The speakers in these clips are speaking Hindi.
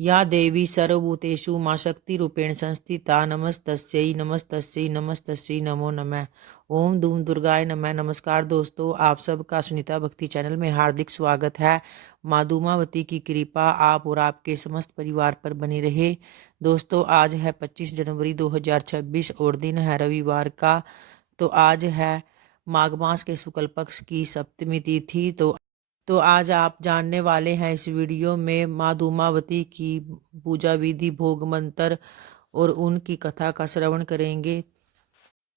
या देवी सर्वभूतेषु मां शक्तिरूपेण संस्थिता नमस्तस्यै नमस्तस्यै नमस्तस्यै नमो नमः। ओम धूम दुर्गाय नमः। नमस्कार दोस्तों, आप सबका सुनीता भक्ति चैनल में हार्दिक स्वागत है। माँ धूमावती की कृपा आप और आपके समस्त परिवार पर बनी रहे। दोस्तों, आज है 25 जनवरी 2026 और दिन है रविवार का। तो आज है माघ मास के शुक्ल पक्ष की सप्तमी तिथि। तो आज आप जानने वाले हैं इस वीडियो में माँ धूमावती की पूजा विधि, भोग मंत्र और उनकी कथा का श्रवण करेंगे।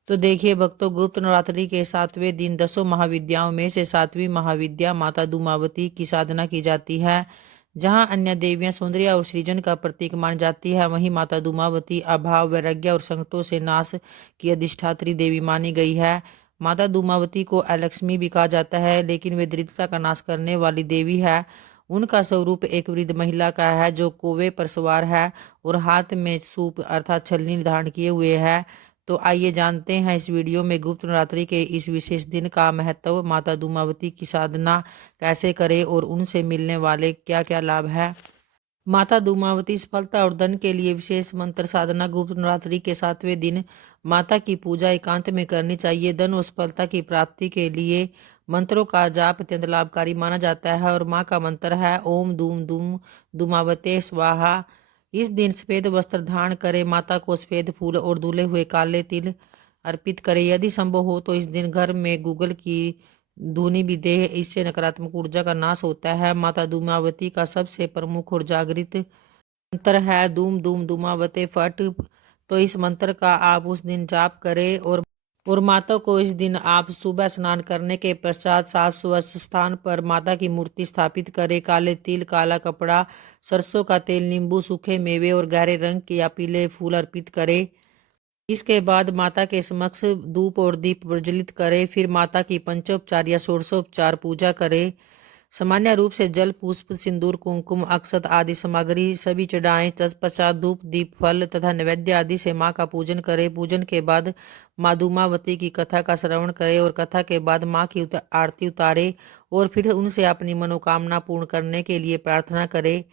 तो देखिए भक्तों, गुप्त नवरात्रि के 7वें दिन 10 महाविद्याओं में से 7वीं महाविद्या माता धूमावती की साधना की जाती है। जहां अन्य देवियां सौंदर्य और सृजन का प्रतीक मानी जाती है, वहीं माता धूमावती अभाव, वैराग्य और संकटों से नाश की अधिष्ठात्री देवी मानी गई है। माता धूमावती को अलक्ष्मी भी कहा जाता है, लेकिन वे दरिद्रता का नाश करने वाली देवी है। उनका स्वरूप एक वृद्ध महिला का है जो कोवे पर सवार है और हाथ में सूप अर्थात छलनी धारण किए हुए है। तो आइए जानते हैं इस वीडियो में गुप्त नवरात्रि के इस विशेष दिन का महत्व, माता धूमावती की साधना कैसे करें और उनसे मिलने वाले क्या क्या लाभ है। माता धूमावती सफलता और धन के लिए विशेष मंत्र साधना। गुप्त नवरात्रि के 7वें दिन माता की पूजा एकांत में करनी चाहिए। धन और सफलता की प्राप्ति के लिए मंत्रों का जाप अत्यंत लाभकारी माना जाता है और माँ का मंत्र है ओम धूम धूम धूमावते स्वाहा। इस दिन सफेद वस्त्र धारण करें, माता को सफेद फूल और धुले हुए काले तिल अर्पित करें। यदि संभव हो तो इस दिन घर में गूगल की धुनी भी दे, इससे नकारात्मक ऊर्जा का नाश होता है। माता धूमावती का सबसे प्रमुख और जागृत मंत्र है धूम धूम धूमावते फट। तो इस मंत्र का आप उस दिन जाप करें और माता को इस दिन आप सुबह स्नान करने के पश्चात साफ स्वच्छ स्थान पर माता की मूर्ति स्थापित करें। काले तिल, काला कपड़ा, सरसों का तेल, नींबू, सूखे मेवे और गहरे रंग के या पीले फूल अर्पित करें। इसके बाद माता के समक्ष धूप और दीप प्रज्वलित करें। फिर माता की पंचोपचार या षोडशोपचार पूजा करें। सामान्य रूप से जल, पुष्प, सिंदूर, कुमकुम, अक्षत आदि सामग्री सभी चढ़ाएं। तत्पश्चात धूप, दीप, फल तथा नैवेद्य आदि से माँ का पूजन करें। पूजन के बाद माँ धूमावती की कथा का श्रवण करें और कथा के बाद माँ की आरती उतारें और फिर उनसे अपनी मनोकामना पूर्ण करने के लिए प्रार्थना करें।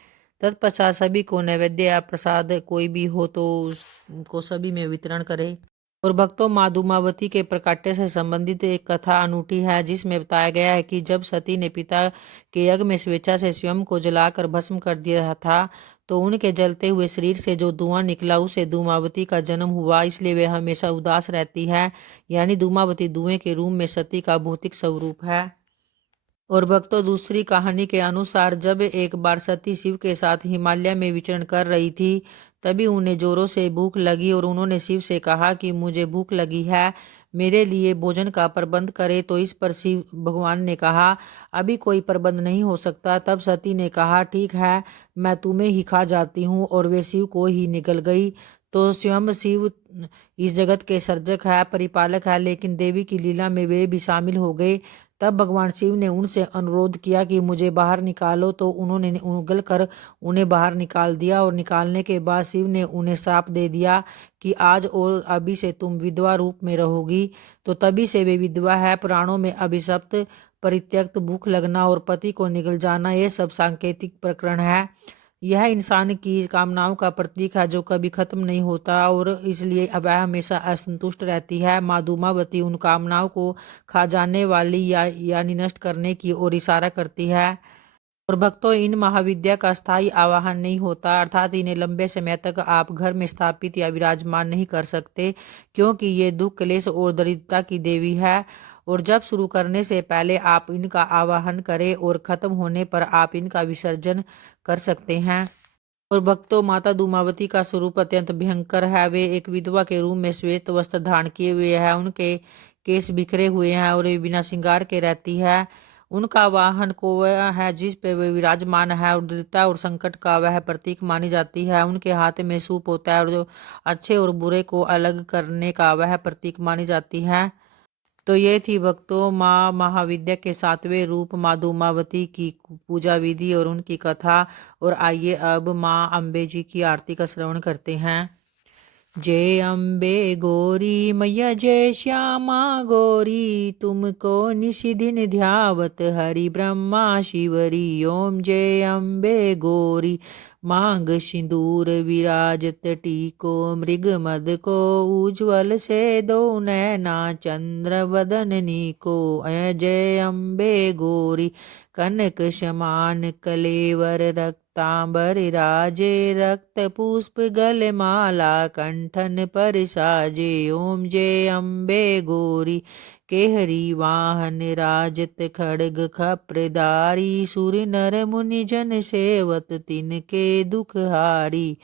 तत्पश्चात सभी को नैवेद्य या प्रसाद कोई भी हो तो उसको सभी में वितरण करें। और भक्तों, माँ धूमावती के प्रकाट्य से संबंधित एक कथा अनूठी है, जिसमें बताया गया है कि जब सती ने पिता के यज्ञ में स्वेच्छा से स्वयं को जलाकर भस्म कर दिया था, तो उनके जलते हुए शरीर से जो धुआं निकला उसे धूमावती का जन्म हुआ। इसलिए वे हमेशा उदास रहती है। यानी धूमावती धुएं के रूप में सती का भौतिक स्वरूप है। और भक्तों, दूसरी कहानी के अनुसार जब एक बार सती शिव के साथ हिमालय में विचरण कर रही थी, तभी उन्हें जोरों से भूख लगी और उन्होंने शिव से कहा कि मुझे भूख लगी है, मेरे लिए भोजन का प्रबंध करे। तो इस पर शिव भगवान ने कहा अभी कोई प्रबंध नहीं हो सकता। तब सती ने कहा ठीक है, मैं तुम्हें ही खा जाती हूँ, और वे शिव को ही निगल गई। तो स्वयं शिव इस जगत के सर्जक है, परिपालक है, लेकिन देवी की लीला में वे भी शामिल हो गए। तब भगवान शिव ने उनसे अनुरोध किया कि मुझे बाहर निकालो, तो उन्होंने उगल कर उन्हें बाहर निकाल दिया। और निकालने के बाद शिव ने उन्हें श्राप दे दिया कि आज और अभी से तुम विधवा रूप में रहोगी। तो तभी से वे विधवा है। पुराणों में अभिशप्त, परित्यक्त, भूख लगना और पति को निगल जाना, ये सब सांकेतिक प्रकरण है। यह इंसान की कामनाओं का प्रतीक है जो कभी खत्म नहीं होता और इसलिए वह हमेशा असंतुष्ट रहती है। माँ धूमावती उन कामनाओं को खा जाने वाली यानी नष्ट करने की ओर इशारा करती है। और भक्तों, इन महाविद्या का स्थायी आवाहन नहीं होता, अर्थात इन्हें लंबे समय तक आप घर में स्थापित या विराजमान नहीं कर सकते, क्योंकि ये दुख, क्लेश और दरिद्रता की देवी है। और जब शुरू करने से पहले आप इनका आवाहन करें और खत्म होने पर आप इनका विसर्जन कर सकते हैं। और भक्तों, माता धूमावती का स्वरूप अत्यंत भयंकर है। वे एक विधवा के रूप में श्वेत वस्त्र धारण किए हुए हैं, उनके केस बिखरे हुए हैं और वे बिना श्रृंगार के रहती है। उनका वाहन कौवा है जिस पे वे विराजमान है और दृढ़ता और संकट का वह प्रतीक मानी जाती है। उनके हाथ में सूप होता है और जो अच्छे और बुरे को अलग करने का वह प्रतीक मानी जाती है। तो ये थी भक्तों माँ महाविद्या के 7वें रूप माँ धूमावती की पूजा विधि और उनकी कथा। और आइए अब माँ अम्बे जी की आरती का श्रवण करते हैं। जय अम्बे गौरी मैया जय श्यामा गौरी, तुमको निशिदिन ध्यावत हरि ब्रह्मा शिवरी। ओम जय अम्बे गौरी मांग सिंदूर विराजत टीको, मृग मद को उज्ज्वल से दो नैना चंद्र वदन नीको। जय अम्बे गौरी कनक समान कलेवर रक्तांबर राजे, रक्त पुष्प गल माला कंठन पर साजे। ओम जय अम्बे गौरी केहरी वाहन राजत खड़ग खप्रदारी, सुर नर मुनि जन सेवत तिनके दुख हारी।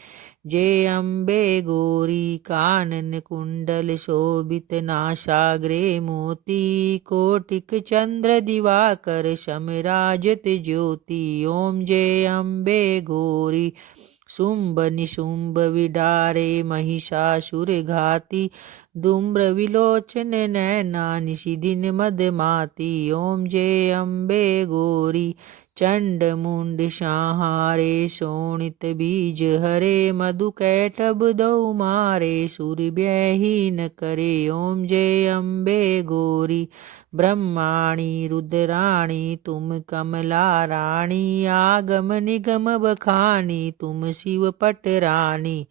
जय अम्बे गौरी कानन कुंडल शोभित नासाग्रे मोती, कोटिक चंद्र दिवाकर समराजत ज्योति। ओम जय अम्बे गौरी शुंभ निशुंभ विडारे महिषासुर घाती, धूम्र विलोचन नैना निशिदिन मदमाती। ओम जय अम्बे गौरी चंड मुंड संहारे, शोणित बीज हरे मधु कैटभ दौ मारे, सुर व्यहीन करे। ओम जय अम्बे गौरी ब्रह्माणी रुद्राणी तुम कमला रानी, आगम निगम बखानी तुम शिव पट रानी।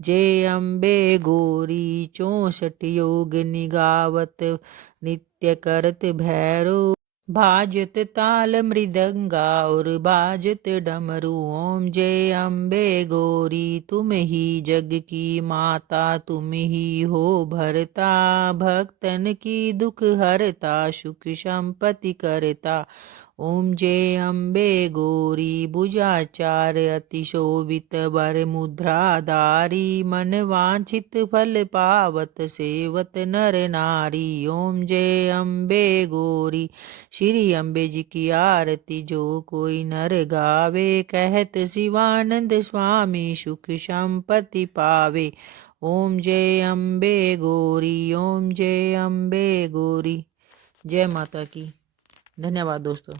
जय अम्बे गौरी 64 योग निगावत, नित्य करत भैरव भाजत ताल मृदंगा और बाजत डमरू। ओम जय अम्बे गौरी तुम ही जग की माता, तुम ही हो भरता भक्तन की दुख हरता, सुख संपत्ति करता। ओम जय अम्बे गौरी भुजाचार अति शोभित, वर मुद्राधारी मन वांछित फल पावत, सेवत नर नारी। ओम जय अम्बे गौरी श्री अम्बे जी की आरती जो कोई नर गावे, कहत शिवानंद स्वामी सुख संपत्ति पावे। ओम जय अम्बे गौरी ओम जय अम्बे गौरी। जय माता की। धन्यवाद दोस्तों।